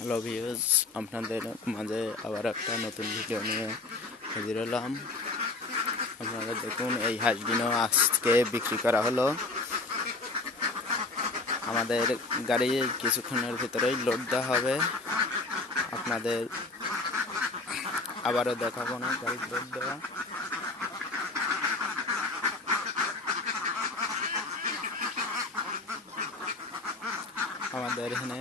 Hello viewers, আপনাদের মাঝে আবার একটা নতুন ভিডিও নিয়ে হাজির হলাম। আপনারা দেখুন, এই হাঁসগুলো আজকে বিক্রি করা হলো। আমাদের গাড়ি কিছুক্ষণের ভিতরেই লোড দেওয়া হবে। আপনাদের আবারও দেখাবো না গাড়ি লোড দেওয়া। আমাদের এখানে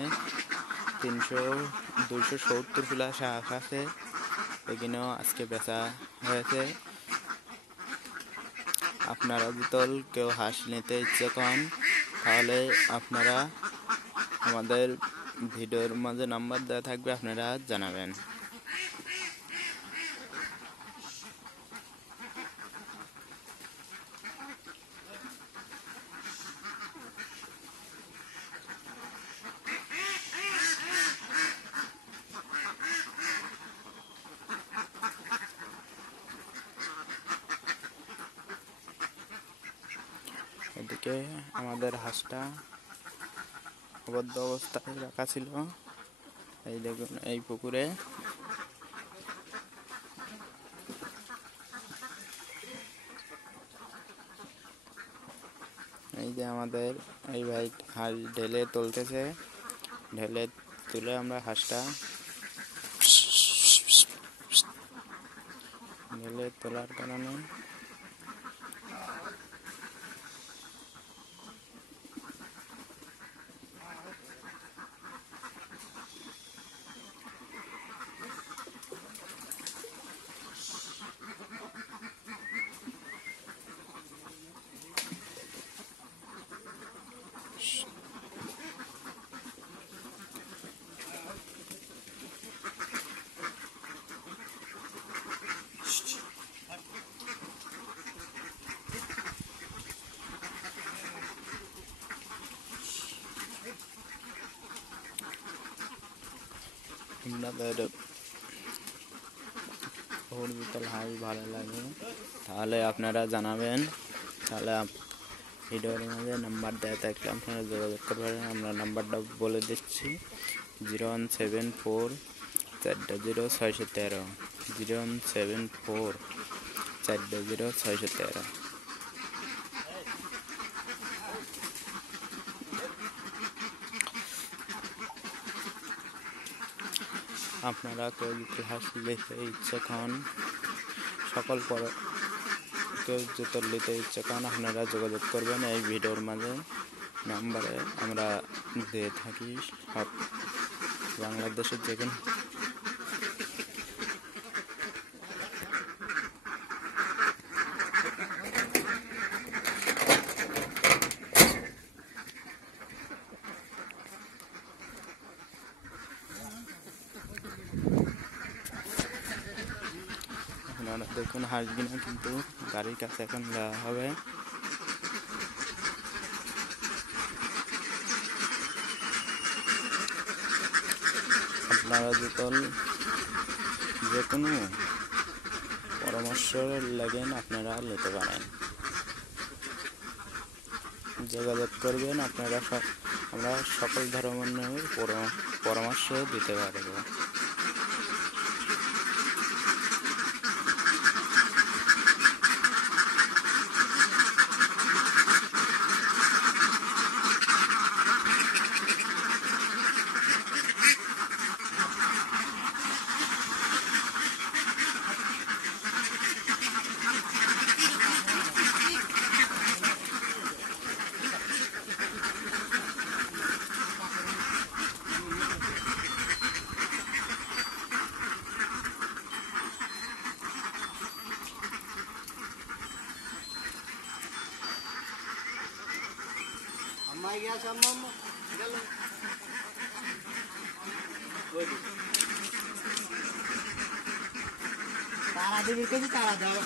270 প্লাস হাঁস আছে, এগুলো আজকে বেচা হয়েছে। আপনারা যদি কেউ হাঁস নিতে ইচ্ছে করেন তাহলে আপনারা আমাদের ভিডিওর মাঝে নাম্বার দেওয়া থাকবে, আপনারা জানাবেন। এদিকে আমাদের হাঁসটা অবদ্ধ অবস্থায় রাখা ছিল। এই দেখুন, এই পুকুরে এই যে আমাদের এই ভাই হাঁস ঢেলে তুলতেছে। ঢেলে তুলে আমরা হাঁসটা ঢেলে তোলার কারণে আপনাদের বিতল হাঁস ভালো লাগে তাহলে আপনারা জানাবেন। তাহলে ভিডিওর মধ্যে নাম্বার দেওয়া থাকলে আপনারা যোগাযোগ করতে পারেন। আমরা নাম্বারটা বলে দিচ্ছি: 0174 400 613, 0174 400 613। আপনারা কেউ যদি হাঁস নিতে ইচ্ছে করেন, কেউ যদি নিতে ইচ্ছে করেন আপনারা যোগাযোগ করবেন। এই ভিডিওর মাঝে নাম্বারে আমরা দিয়ে থাকি। সব বাংলাদেশের যেখানে আপনারা দেখুন, হাঁসগুলো কিন্তু গাড়ির কাছে এখন দেওয়া হবে। আপনারা যদি যে কোনো পরামর্শ লাগেন আপনারা নিতে পারেন, যোগাযোগ করবেন। আমরা সকল ধরনের পরামর্শ দিতে পারব। তারা দেবে, তারা দেওয়া